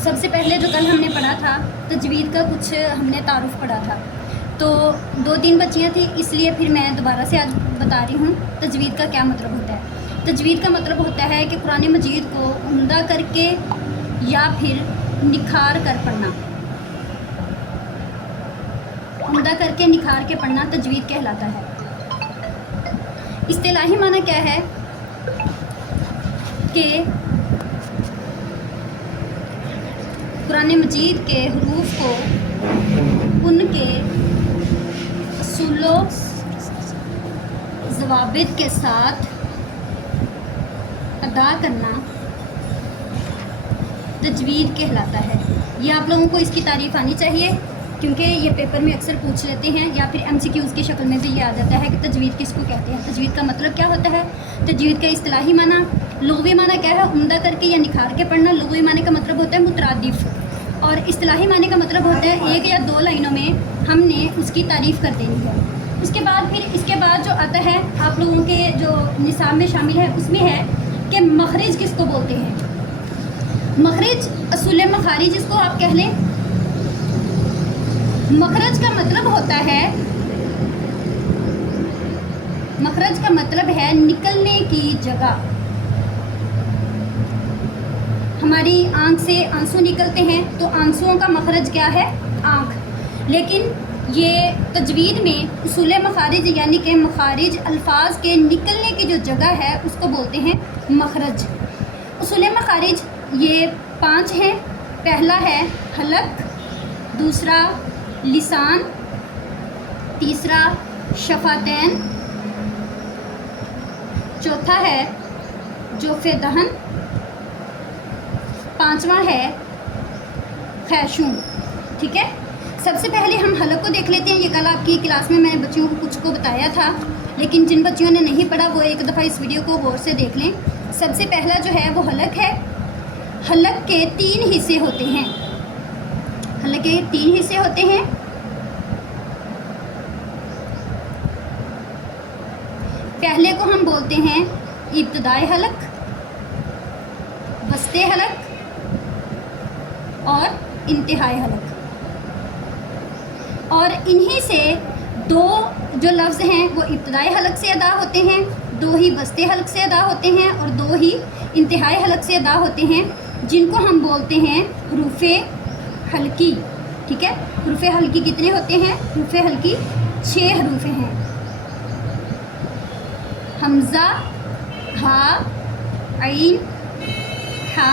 सबसे पहले जो कल हमने पढ़ा था तजवीद का कुछ हमने तारुफ पढ़ा था, तो 2-3 बच्चियाँ थी, इसलिए फिर मैं दोबारा से आज बता रही हूँ तजवीद का क्या मतलब होता है। तजवीद का मतलब होता है कि कुरान मजीद को उम्दा करके या फिर निखार कर पढ़ना, उम्दा करके निखार के पढ़ना तजवीद कहलाता है। इस्तिलाही माना क्या है कि कुरान मजीद के हरूफ को उनके असूलों ज़वाबित के साथ अदा करना तजवीद कहलाता है। ये आप लोगों को इसकी तारीफ़ आनी चाहिए, क्योंकि ये पेपर में अक्सर पूछ लेते हैं या फिर MCQs की शक्ल में भी ये आ जाता है कि तजवीद किसको कहते हैं, तजवीद का मतलब क्या होता है। तजवीद का इस्तिलाही माना, लुग़वी माना क्या है, उम्दा करके या निखार के पढ़ना। लुग़वी माने का मतलब होता है मुतरादिफ, और इस्तिलाही माने का मतलब होता है 1 या 2 लाइनों में हमने उसकी तारीफ़ कर देनी है। उसके बाद फिर इसके बाद जो आता है आप लोगों के जो निसाब में शामिल है उसमें है कि मखरिज किसको बोलते हैं। मखरिज असूल मखारिज जिसको आप कह लें। मखरज का मतलब होता है, मखरज का मतलब है निकलने की जगह। हमारी आँख से आंसू निकलते हैं तो आंसुओं का मखरज क्या है, आँख। लेकिन ये तजवीद में उसूल मखारिज यानी कि मखारिज अल्फाज के निकलने की जो जगह है उसको बोलते हैं मखरज। उसूल मखारिज ये 5 हैं। पहला है हलक, दूसरा लिसान, तीसरा शफातैन, चौथा है जोफ़े दहन, पांचवा है खैशूम। ठीक है, सबसे पहले हम हलक को देख लेते हैं। ये कल आपकी क्लास में मैंने बच्चियों को कुछ को बताया था, लेकिन जिन बच्चियों ने नहीं पढ़ा वो एक दफ़ा इस वीडियो को गौर से देख लें। सबसे पहला जो है वो हलक है। हलक के 3 हिस्से होते हैं। हलक के 3 हिस्से होते हैं। पहले को हम बोलते हैं इब्तदाई हलक, वस्ते हलक और इंतहाई हलक। और इन्हीं से 2 जो लफ्ज़ हैं वो इब्तदाई हलक से अदा होते हैं, 2 ही वस्ते हलक से अदा होते हैं और 2 ही इंतहाई हलक से अदा होते हैं, जिनको हम बोलते हैं हरूफ़े हल्की। ठीक है, हरूफ़े हल्की कितने होते हैं, हरूफ़े हल्की 6 हरूफ़े हैं। हमज़ा, हा, ऐन, हा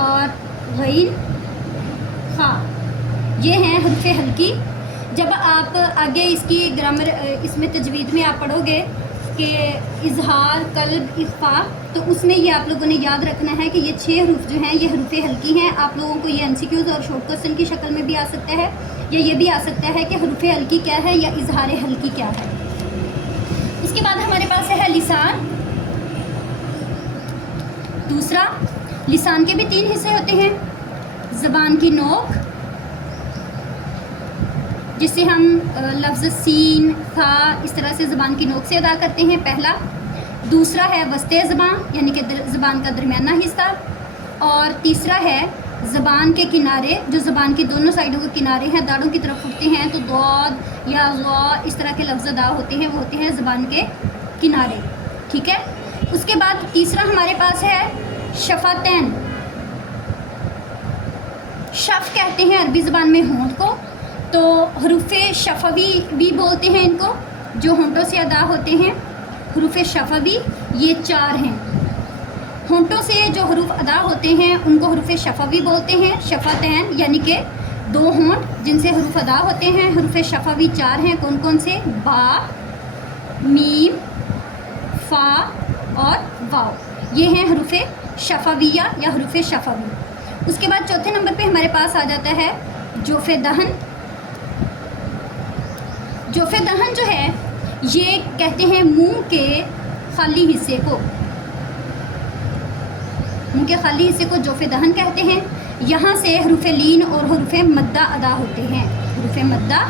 और गैन, खा, ये हैं हरूफ़े हल्की। जब आप आगे इसकी ग्रामर इसमें तजवीद में आप पढ़ोगे कि इजहार, कल्ब, इख्फा, तो उसमें ये आप लोगों ने याद रखना है कि ये 6 हरूफ जो हैं ये हरूफ़े हल्की हैं। आप लोगों को ये MCQs और शॉर्ट क्वेश्चन की शक्ल में भी आ सकता है, या ये भी आ सकता है कि हरूफ़े हल्की क्या है या इजहार हल्की क्या है। उसके बाद हमारे पास है लिसान। दूसरा, लिसान के भी 3 हिस्से होते हैं। ज़बान की नोक, जिससे हम लफ्ज़ सीन, था इस तरह से ज़बान की नोक से अदा करते हैं, पहला। दूसरा है वस्ते ज़बान यानी कि ज़बान का दरमियाना हिस्सा। और तीसरा है ज़बान के किनारे, जो ज़बान की दोनों साइडों के किनारे हैं, दाढ़ों की तरफ उठते हैं तो दौद या ज़ा इस तरह के लफ्ज़ अदा होते हैं, वो होते हैं ज़बान के किनारे। ठीक है, उसके बाद तीसरा हमारे पास है शफातैन। शफ कहते हैं अरबी ज़बान में होंठ को, तो हरूफ़े शफवी भी बोलते हैं इनको, जो होंठों से अदा होते हैं। हरूफ़े शफवी ये 4 हैं। होंठों से जो हरूफ अदा होते हैं उनको हरूफ़े शफवी बोलते हैं। शफातैन यानी कि 2 होंठ जिनसे हरूफ अदा होते हैं। हरूफ़े शफवी 4 हैं, कौन कौन से, बा, मीम, फ़ा और वाव, ये हैं हरूफ़े शफविया या हरूफ़े शफवी। उसके बाद चौथे नंबर पे हमारे पास आ जाता है जोफ़े दहन। जोफ़े दहन जो है ये कहते हैं मुंह के खाली हिस्से को, मुंह के खाली हिस्से को जोफ़े दहन कहते हैं। यहाँ से हरूफ़े लीन और हरूफ़े मद्दा अदा होते हैं। हरूफ़े मद्दा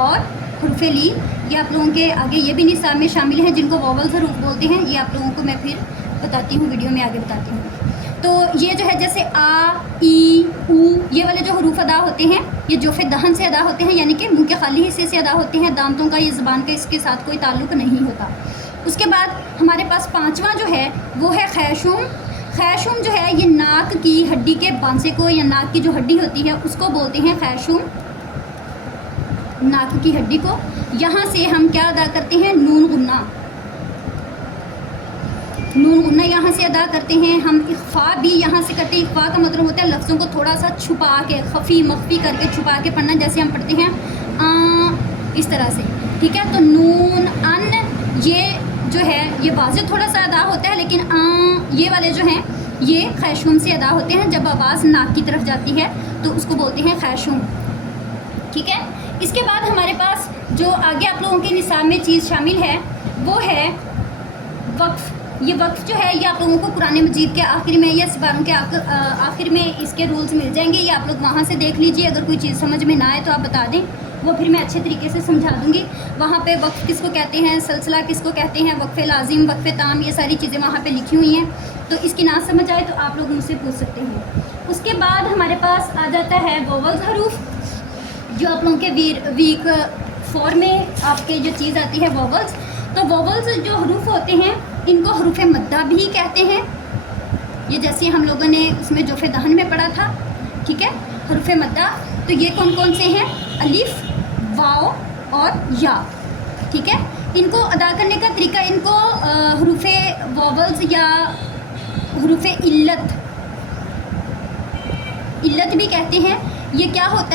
और हरूफ़े लीन, ये आप लोगों के आगे ये भी निसाब में शामिल हैं, जिनको वोवल्स हरूफ बोलते हैं। ये आप लोगों को मैं फिर बताती हूँ, वीडियो में आगे बताती हूँ। तो ये जो है जैसे आ, ई, ऊ, ये वाले जो हरूफ अदा होते हैं ये जोफ़े दहन से अदा होते हैं, यानी कि मुंह के खाली हिस्से से अदा होते हैं। दांतों का, ये ज़ुबान का इसके साथ कोई ताल्लुक़ नहीं होता। उसके बाद हमारे पास पाँचवा जो है वो है खैशुम। खैशुम जो है ये नाक की हड्डी के बांसे को, या नाक की जो हड्डी होती है उसको बोलते हैं खैशुम, नाक की हड्डी को। यहाँ से हम क्या अदा करते हैं, नून गुन्ना, नून गुन्ना यहाँ से अदा करते हैं। हम इख्फा भी यहाँ से करते हैं। इख्फा का मतलब होता है लफ्ज़ों को थोड़ा सा छुपा के, खफ़ी मख्फी करके छुपा के पढ़ना, जैसे हम पढ़ते हैं इस तरह से, ठीक है। तो नून अन ये जो है ये वाज़े थोड़ा सा अदा होता है, लेकिन ये वाले जो हैं ये खैशुम से अदा होते हैं। जब आवाज़ नाक की तरफ जाती है तो उसको बोलते हैं खैशुम, ठीक है। इसके बाद हमारे पास जो आगे आप लोगों के निसाब में चीज़ शामिल है वो है वक्फ़। ये वक्फ़ जो है ये आप लोगों को कुरान मजीद के आखिर में या सिपारों के आखिर में इसके रूल्स मिल जाएंगे। ये आप लोग वहाँ से देख लीजिए। अगर कोई चीज़ समझ में ना आए तो आप बता दें, वो फिर मैं अच्छे तरीके से समझा दूँगी। वहाँ पे वक्फ़ किसको कहते हैं, सिलसिला किसको कहते हैं, वक्फ़े लाजिम, वक्फ़े ताम, ये सारी चीज़ें वहाँ पे लिखी हुई हैं। तो इसकी ना समझ आए तो आप लोग मुझसे पूछ सकते हैं। उसके बाद हमारे पास आ जाता है वोवल्स हरूफ, जो आप लोगों के वीक 4 में आपके जो चीज़ आती है वोवल्स। तो वोवल्स जो हरूफ होते हैं इनको हरूफ मद्दा भी कहते हैं। ये जैसे हम लोगों ने उसमें जोफ़े दहन में पढ़ा था, ठीक है, हरूफ मद्दा। तो ये कौन कौन से हैं, अलिफ, वाओ और या, ठीक है। इनको अदा करने का तरीका, इनको हरूफ वोवल्स या हरूफ इल्लत भी कहते हैं। ये क्या होता है,